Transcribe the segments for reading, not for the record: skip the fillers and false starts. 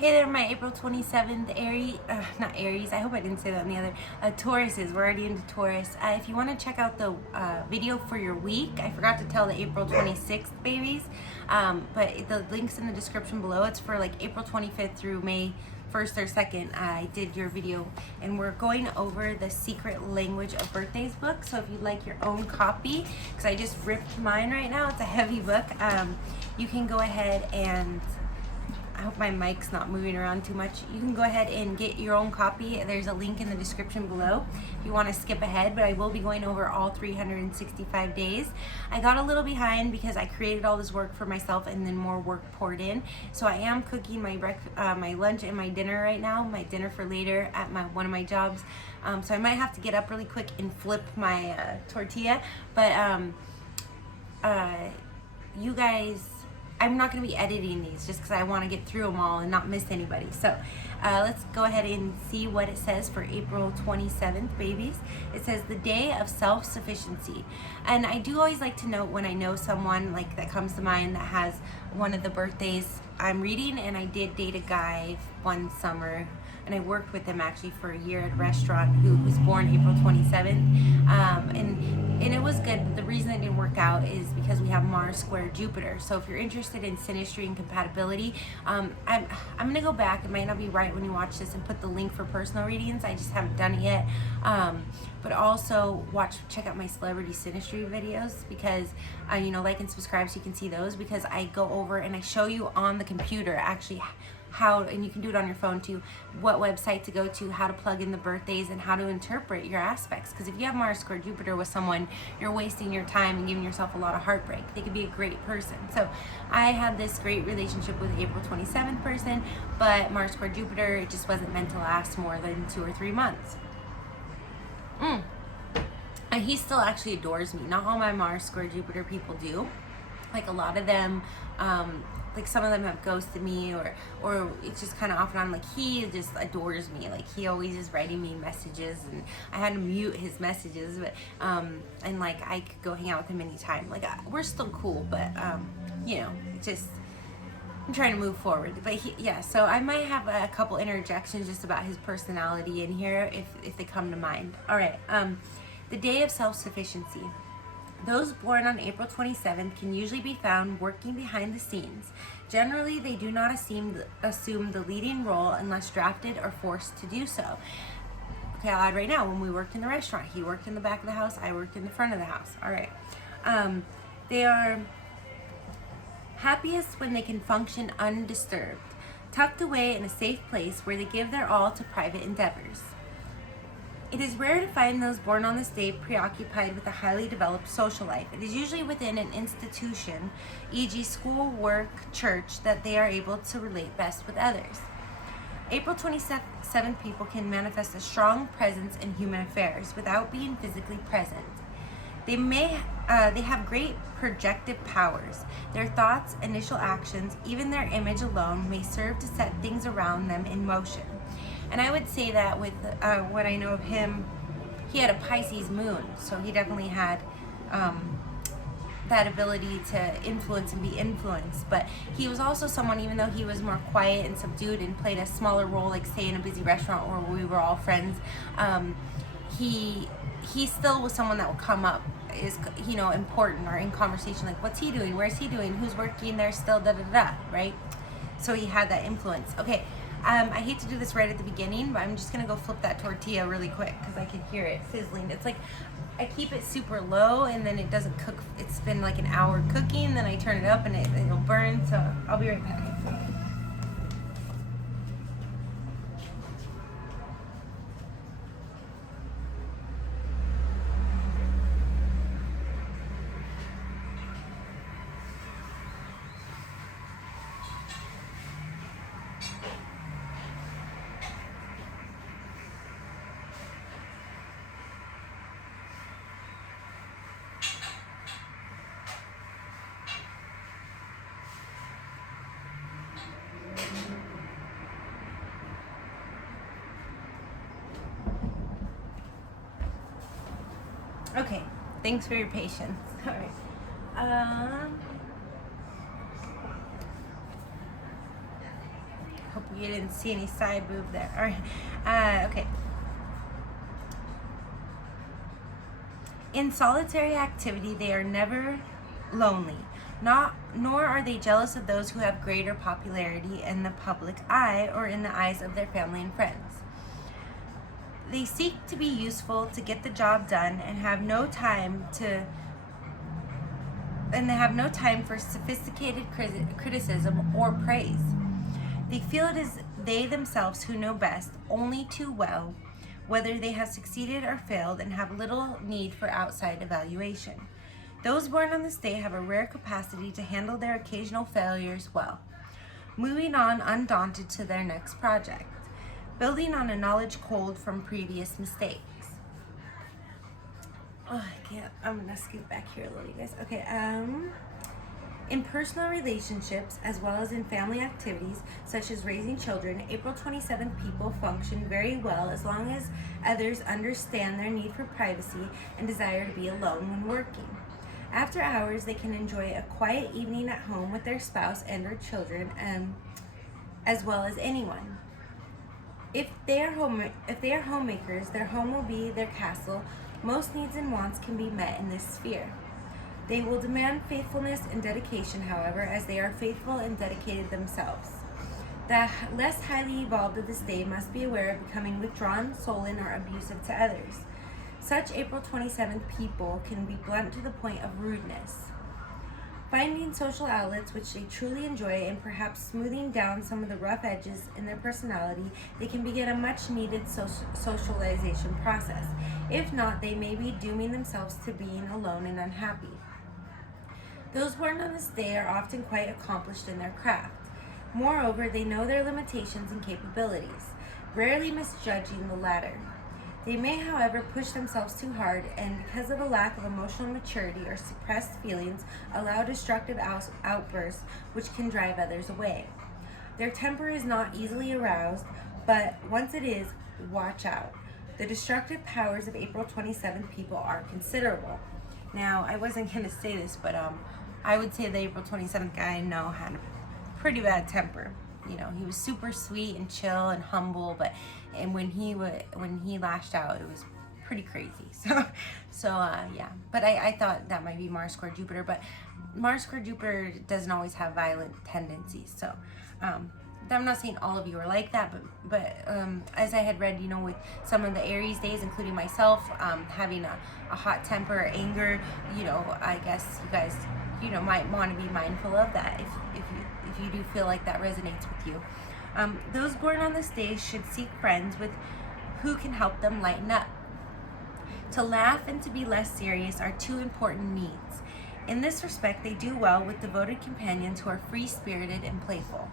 Hey there, my April 27th not Aries, I hope I didn't say that on the other, Tauruses. We're already into Taurus. If you want to check out the video for your week, I forgot to tell the April 26th babies, but the link's in the description below. It's for like April 25th through May 1st or 2nd. I did your video, and we're going over the Secret Language of Birthdays book. So if you'd like your own copy, because I just ripped mine right now, it's a heavy book, you can go ahead and, I hope my mic's not moving around too much. You can go ahead and get your own copy. There's a link in the description below if you want to skip ahead, but I will be going over all 365 days. I got a little behind because I created all this work for myself and then more work poured in. So I am cooking my my lunch and my dinner right now, my dinner for later at one of my jobs. So I might have to get up really quick and flip my tortilla, but you guys, I'm not going to be editing these just because I want to get through them all and not miss anybody. So let's go ahead and see what it says for April 27th, babies. It says the day of self-sufficiency. And I do always like to note when I know someone like that comes to mind that has one of the birthdays I'm reading, and I did date a guy one summer, and I worked with him actually for a year at a restaurant who was born April 27th. And it was good. The reason it didn't work out is because we have Mars square Jupiter. So if you're interested in synastry and compatibility, I'm going to go back. It might not be right when you watch this and put the link for personal readings. I just haven't done it yet. But also check out my celebrity synastry videos because, like and subscribe so you can see those, because I go over and I show you on the computer actually how, and you can do it on your phone too, what website to go to, how to plug in the birthdays, and how to interpret your aspects. Because if you have Mars square Jupiter with someone, you're wasting your time and giving yourself a lot of heartbreak. They could be a great person. So I had this great relationship with April 27th person, but Mars square Jupiter, it just wasn't meant to last more than 2 or 3 months. And he still actually adores me. Not all my Mars square Jupiter people do. Like a lot of them, like some of them have ghosted me, or it's just kind of off and on. Like he just adores me. Like he always is writing me messages, and I had to mute his messages, but and like I could go hang out with him anytime. Like we're still cool, but it just, I'm trying to move forward. But so I might have a couple interjections just about his personality in here if they come to mind. All right, the day of self-sufficiency. Those born on April 27th can usually be found working behind the scenes. Generally, they do not assume the leading role unless drafted or forced to do so. Okay, I'll add right now, when we worked in the restaurant, he worked in the back of the house, I worked in the front of the house. All right. They are happiest when they can function undisturbed, tucked away in a safe place where they give their all to private endeavors. It is rare to find those born on this day preoccupied with a highly developed social life. It is usually within an institution, e.g. school, work, church, that they are able to relate best with others. April 27th people can manifest a strong presence in human affairs without being physically present. They have great projective powers. Their thoughts, initial actions, even their image alone may serve to set things around them in motion. And I would say that with what I know of him, he had a Pisces moon, so he definitely had that ability to influence and be influenced. But he was also someone, even though he was more quiet and subdued and played a smaller role, like say in a busy restaurant where we were all friends, he still was someone that would come up, is important, or in conversation, like what's he doing, where's he doing, who's working there still, right? So he had that influence. Okay. I hate to do this right at the beginning, but I'm just going to go flip that tortilla really quick because I can hear it sizzling. It's like I keep it super low and then it doesn't cook. It's been like an hour cooking, then I turn it up and it'll burn. So I'll be right back. Okay, thanks for your patience. All right. Hope you didn't see any side boob there. All right. Okay. In solitary activity, they are never lonely, nor are they jealous of those who have greater popularity in the public eye or in the eyes of their family and friends. They seek to be useful, to get the job done, and have no time for sophisticated criticism or praise. They feel it is they themselves who know best, only too well, whether they have succeeded or failed, and have little need for outside evaluation. Those born on this day have a rare capacity to handle their occasional failures well, moving on undaunted to their next project, building on a knowledge culled from previous mistakes. Oh, I can't. I'm gonna scoot back here a little, you guys. Okay. In personal relationships, as well as in family activities, such as raising children, April 27th people function very well as long as others understand their need for privacy and desire to be alone when working. After hours, they can enjoy a quiet evening at home with their spouse and or children, as well as anyone. If they are homemakers, their home will be their castle. Most needs and wants can be met in this sphere. They will demand faithfulness and dedication, however, as they are faithful and dedicated themselves. The less highly evolved of this day must be aware of becoming withdrawn, sullen, or abusive to others. Such April 27th people can be blunt to the point of rudeness. Finding social outlets which they truly enjoy and perhaps smoothing down some of the rough edges in their personality, they can begin a much-needed socialization process. If not, they may be dooming themselves to being alone and unhappy. Those born on this day are often quite accomplished in their craft. Moreover, they know their limitations and capabilities, rarely misjudging the latter. They may, however, push themselves too hard, and because of a lack of emotional maturity or suppressed feelings, allow destructive outbursts which can drive others away. Their temper is not easily aroused, but once it is, watch out. The destructive powers of April 27th people are considerable. Now, I wasn't going to say this, but I would say the April 27th guy I know had a pretty bad temper. You know, he was super sweet and chill and humble, and when he lashed out, it was pretty crazy. So yeah. But I thought that might be Mars square Jupiter, but Mars square Jupiter doesn't always have violent tendencies. So I'm not saying all of you are like that, but as I had read, you know, with some of the Aries days, including myself, having a hot temper or anger, you know, I guess you guys, you know, might want to be mindful of that if you do feel like that resonates with you. Those born on this day should seek friends who can help them lighten up. To laugh and to be less serious are two important needs. In this respect, they do well with devoted companions who are free-spirited and playful.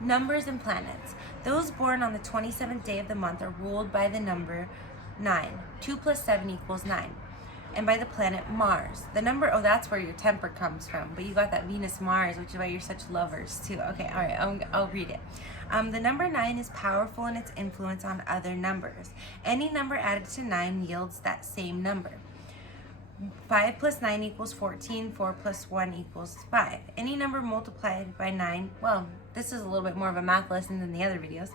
Numbers and planets. Those born on the 27th day of the month are ruled by the number 9. 2 plus 7 equals 9. And by the planet Mars. The number, that's where your temper comes from. But you got that Venus-Mars, which is why you're such lovers too. Okay, all right, I'll read it. The number 9 is powerful in its influence on other numbers. Any number added to 9 yields that same number. 5 plus 9 equals 14. 4 plus 1 equals 5. Any number multiplied by 9, well, this is a little bit more of a math lesson than the other videos.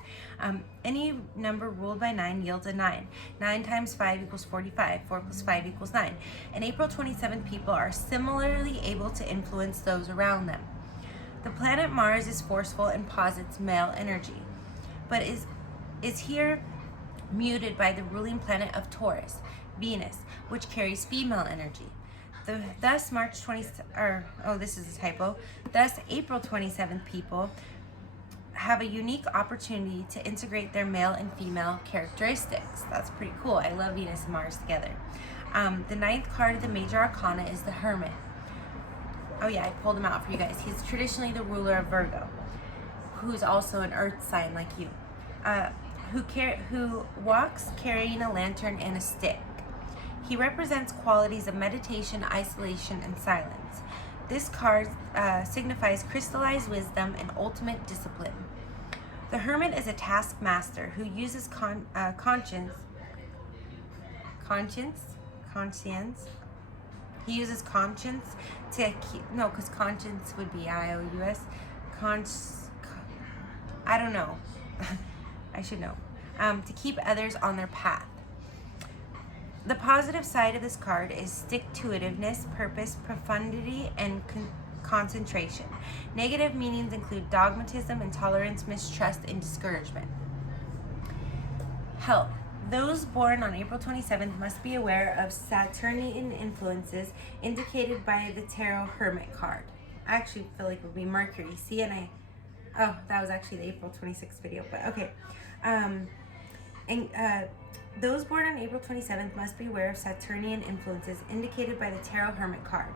Any number ruled by 9 yields a 9. 9 times 5 equals 45. 4 plus 5 equals 9. And April 27th people are similarly able to influence those around them. The planet Mars is forceful and posits male energy, but is here muted by the ruling planet of Taurus, Venus, which carries female energy. Thus, this is a typo. Thus, April 27th people have a unique opportunity to integrate their male and female characteristics. That's pretty cool. I love Venus and Mars together. The 9th card of the major arcana is the Hermit. Oh yeah, I pulled him out for you guys. He's traditionally the ruler of Virgo, who's also an earth sign like you, who walks carrying a lantern and a stick. He represents qualities of meditation, isolation, and silence. This card signifies crystallized wisdom and ultimate discipline. The Hermit is a taskmaster who uses conscience. He uses conscience to keep, because conscience would be IOUS. I don't know. I should know. To keep others on their path. The positive side of this card is stick-to-itiveness, purpose, profundity, and concentration. Negative meanings include dogmatism, intolerance, mistrust, and discouragement. Health. Those born on April 27th must be aware of Saturnian influences indicated by the Tarot Hermit card. I actually feel like it would be Mercury. See, and oh, that was actually the April 26th video, but okay. Those born on April 27th must be aware of Saturnian influences indicated by the Tarot Hermit card,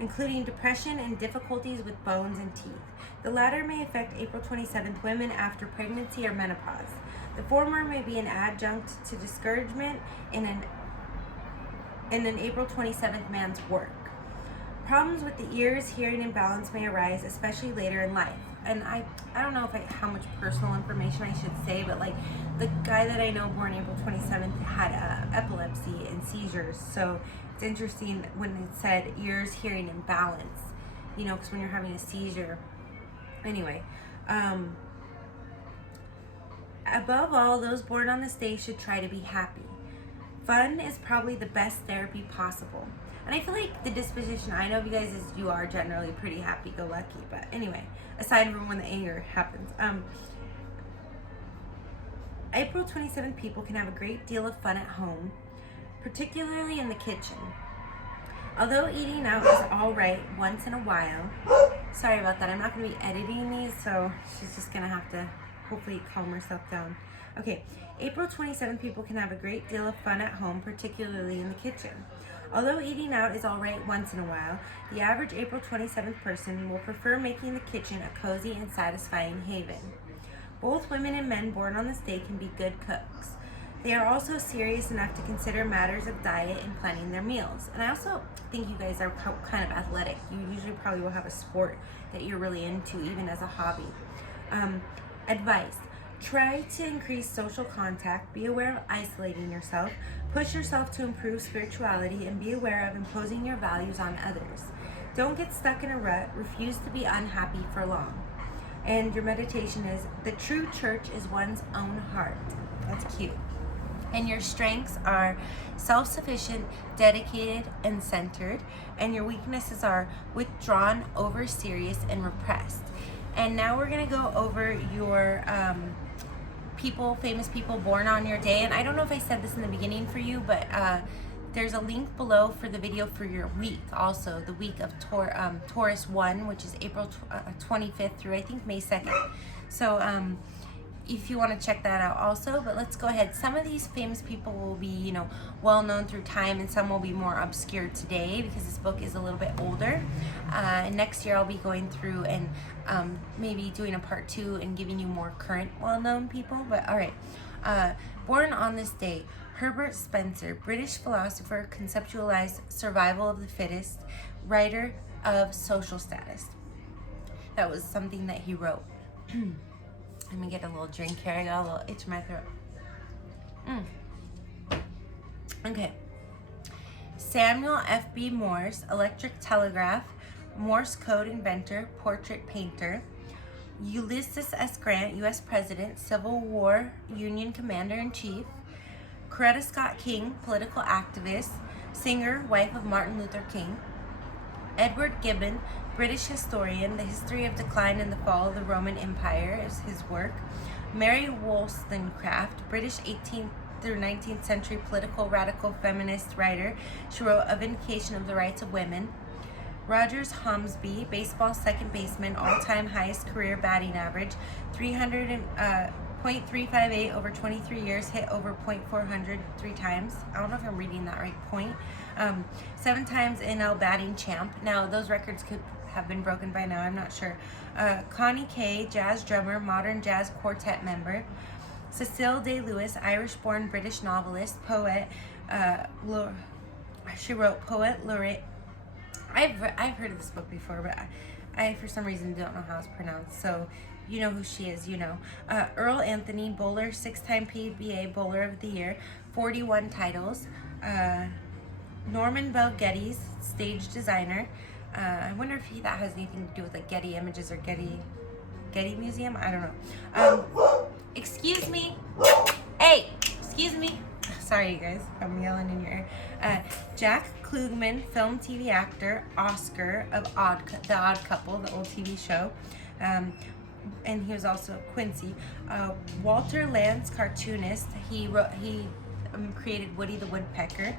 including depression and difficulties with bones and teeth. The latter may affect April 27th women after pregnancy or menopause. The former may be an adjunct to discouragement in an April 27th man's work. Problems with the ears, hearing, and balance may arise, especially later in life. And I don't know how much personal information I should say, but like the guy that I know born April 27th had epilepsy and seizures. So it's interesting when it said ears, hearing, and balance, you know, because when you're having a seizure. Anyway, above all, those born on this day should try to be happy. Fun is probably the best therapy possible. And I feel like the disposition I know of you guys is you are generally pretty happy-go-lucky. But anyway, aside from when the anger happens. April 27th people can have a great deal of fun at home, particularly in the kitchen. Although eating out is all right once in a while. Sorry about that. I'm not going to be editing these, so she's just going to have to hopefully calm herself down. Okay, April 27th people can have a great deal of fun at home, particularly in the kitchen. Although eating out is all right once in a while, the average April 27th person will prefer making the kitchen a cozy and satisfying haven. Both women and men born on this day can be good cooks. They are also serious enough to consider matters of diet and planning their meals. And I also think you guys are kind of athletic. You usually probably will have a sport that you're really into, even as a hobby. Advice. Try to increase social contact, be aware of isolating yourself, push yourself to improve spirituality, and be aware of imposing your values on others. Don't get stuck in a rut, refuse to be unhappy for long. And your meditation is, the true church is one's own heart. That's cute. And your strengths are self-sufficient, dedicated, and centered. And your weaknesses are withdrawn, over-serious, and repressed. And now we're going to go over your famous people born on your day. And I don't know if I said this in the beginning for you, but there's a link below for the video for your week also, the week of Taurus 1, which is April 25th through I think May 2nd. So if you want to check that out also, but let's go ahead. Some of these famous people will be, you know, well known through time, and some will be more obscure today because this book is a little bit older. And next year I'll be going through and maybe doing a part 2 and giving you more current well-known people. But all right, born on this day, Herbert Spencer, British philosopher, conceptualized survival of the fittest, writer of Social Status. That was something that he wrote. Let me get a little drink here. I got a little itch in my throat. Okay. Samuel F.B. Morse, electric telegraph, Morse code inventor, portrait painter. Ulysses S. Grant, U.S. President, Civil War Union Commander-in-Chief. Coretta Scott King, political activist, singer, wife of Martin Luther King. Edward Gibbon, British historian, the history of decline and the fall of the Roman Empire is his work. Mary Wollstonecraft, British 18th through 19th century political radical feminist writer. She wrote A Vindication of the Rights of Women. Rogers Homsby, baseball second baseman, all-time highest career batting average, 300.358 over 23 years, hit over .400 3 times. I don't know if I'm reading that right. 7 times NL batting champ. Now those records could have been broken by now, I'm not sure. Connie Kay, jazz drummer, modern jazz quartet member. Cecile Day-Lewis, Irish-born British novelist, poet. She wrote Poet Laureate. I've heard of this book before, but I for some reason don't know how it's pronounced. So you know who she is, you know. Earl Anthony, bowler, 6-time PBA Bowler of the Year, 41 titles. Norman Bell Geddes, stage designer. I wonder if that has anything to do with like Getty Images or Getty Getty Museum. I don't know. Excuse me. Hey, excuse me. Sorry, you guys. I'm yelling in your ear. Jack Klugman, film, TV actor, Oscar of The Odd Couple, the old TV show. And he was also Quincy. Walter Lantz, cartoonist. He created Woody the Woodpecker.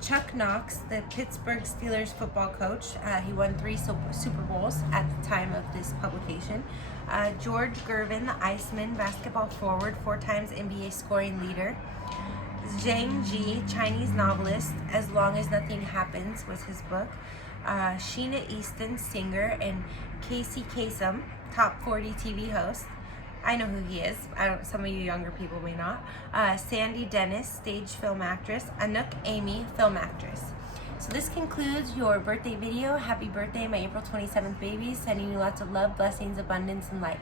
Chuck Knox, the Pittsburgh Steelers football coach. He won 3 Super Bowls at the time of this publication. George Gervin, the Iceman, basketball forward, 4 times NBA scoring leader. Zhang Ji, Chinese novelist, As Long as Nothing Happens was his book. Sheena Easton, singer, and Casey Kasem, top 40 TV host. I know who he is. Some of you younger people may not. Sandy Dennis, stage film actress. Anouk Amy, film actress. So this concludes your birthday video. Happy birthday, my April 27th babies. Sending you lots of love, blessings, abundance, and light.